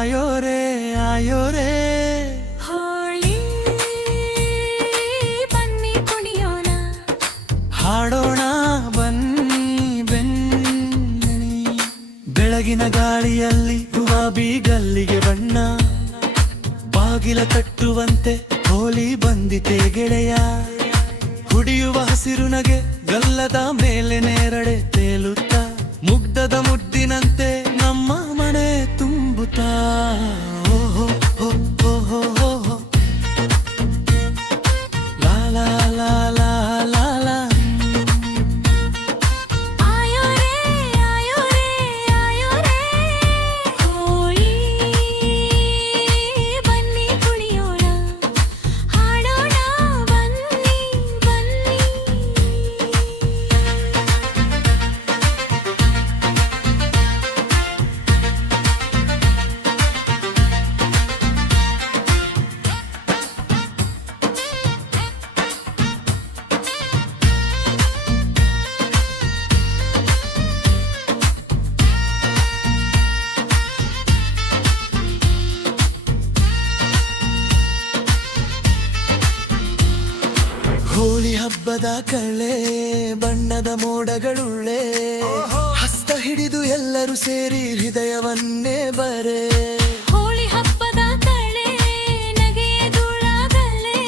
ಆಯೋ ರೇ ಹೋಳಿ ಬನ್ನಿ ಕುಣಿಯೋಣ, ಹಾಡೋಣ ಬನ್ನಿ ಬೆನ್ನಿ. ಬೆಳಗಿನ ಗಾಳಿಯಲ್ಲಿ ಗುಲಾಬಿ ಗಲ್ಲಿಗೆ ಬಣ್ಣ, ಬಾಗಿಲ ತಟ್ಟುವಂತೆ ಹೋಲಿ ಬಂದಿತೆ ಗೆಳೆಯ. ಹುಡಿಯುವ ಹಸಿರು ನಗೆ ಗಲ್ಲದ ಮೇಲೆ ನೇರಡೆ ತೇಲುತ್ತ, ಮುಗ್ಧದ ಮುದ್ದಿನಂತೆ ನಮ್ಮ ಮನೆ ತುಂಬುತ್ತಾ. ಓಹೋ ಓಹೋ ಓಹೋ ಲಾ ಲಾ ಲಾ ಲಾ ಲಾ ಲಾ. ಆಯೋ ರೇ ಆಯೋ ರೇ ಆಯೋ ರೇ ಹೋಳಿ ಬನ್ನಿ ಕುಣಿಯೋಣ, ಹಾಡೋಣ ಬನ್ನಿ ಬನ್ನಿ. ಹೋಳಿ ಹಬ್ಬದ ಕಳೆ ಬಣ್ಣದ ಮೋಡಗಳುಳ್ಳೆ, ಹಸ್ತ ಹಿಡಿದು ಎಲ್ಲರೂ ಸೇರಿ ಹೃದಯವನ್ನೇ ಬರೆ. ಹೋಳಿ ಹಬ್ಬದ ಕಳೆ ನಗೆಯ ಧೂಳಾಗಲೇ,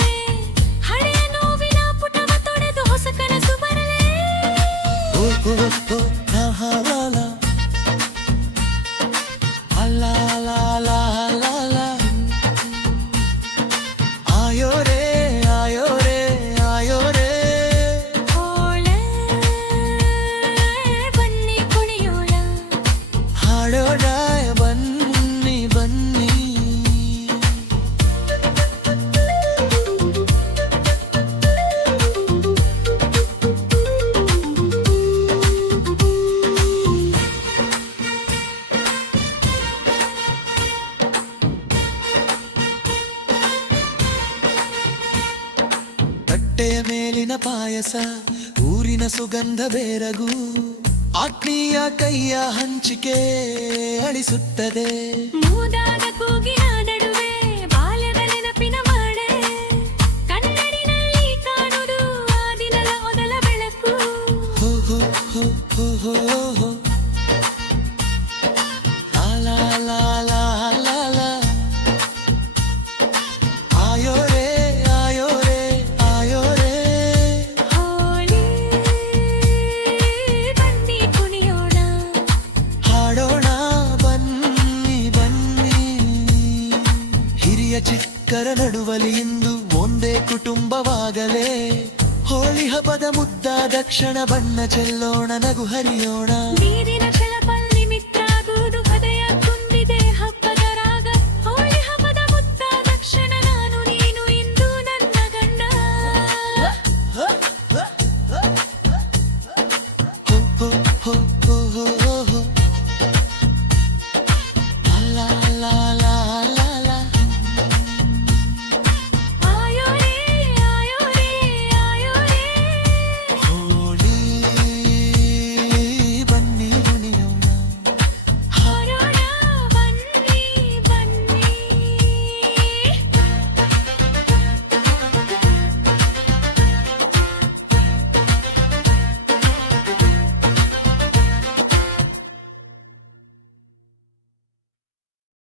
ಹಳೆಯ ನೋವಿನ ಪುಟವ ತೊಡೆದು ಹೊಸ ಕನಸು ಬರಲೇ. ಓ ಓ ಓ ಲಾ ಲಾ ಲಾ ಅಲ್ಲಾ ಲಾ ಲಾ ಲಾ ಲಾ. ಆಯೋ ರೇ ಆಯೋ ರೇ ಆಯೋ ರೇ ಹೋಳೆ ಬನ್ನಿ ಕುಣಿಯೋಣ, ಹಾಡೋಣ ಬನ್ನಿ ಬನ್ನಿ. ತಟ್ಟೆಯ ಮೇಲಿನ ಪಾಯಸ, ಊರಿನ ಸುಗಂಧ ಬೇರಗು, ಆತ್ಮೀಯ ಕೈಯ ಹಂಚಿಕೆ ಅಳಿಸುತ್ತದೆ. ಮೂದಾದ ಕೂಗಿನ ನಡುವೆ ಬಾಲ್ಯದ ನೆನಪಿನ ಮಾಡೆ, ಕನ್ನಡಿನಲ್ಲಿ ಕಾಣುವುದು ಆ ದಿನದ ಮೊದಲ ಬೆಳಕು. ಹೋ ಹೋ ಹೋ ಹೋ ಹೋ ಹೋ ಲಾ ಲಾ ಲಾ ಲಾ ಲಾ. ಆಯೋ ರೇ ಆಯೋ ರೇ ಆಯೋ ರೇ ಹೋಳಿ ಬನ್ನಿ ಕುಣಿಯೋಣ, ಹಾಡೋಣ ಬನ್ನಿ ಬನ್ನಿ. ಹಿರಿಯ ಚಿಕ್ಕರ ನಡುವಲಿ ಇಂದು ಒಂದೇ ಕುಟುಂಬವಾಗಲೇ, ಹೋಳಿ ಹಬ್ಬದ ಮುದ್ದಾದ ಕ್ಷಣ ಬಣ್ಣ ಚೆಲ್ಲೋಣ ನಗು ಹರಿಯೋಣ.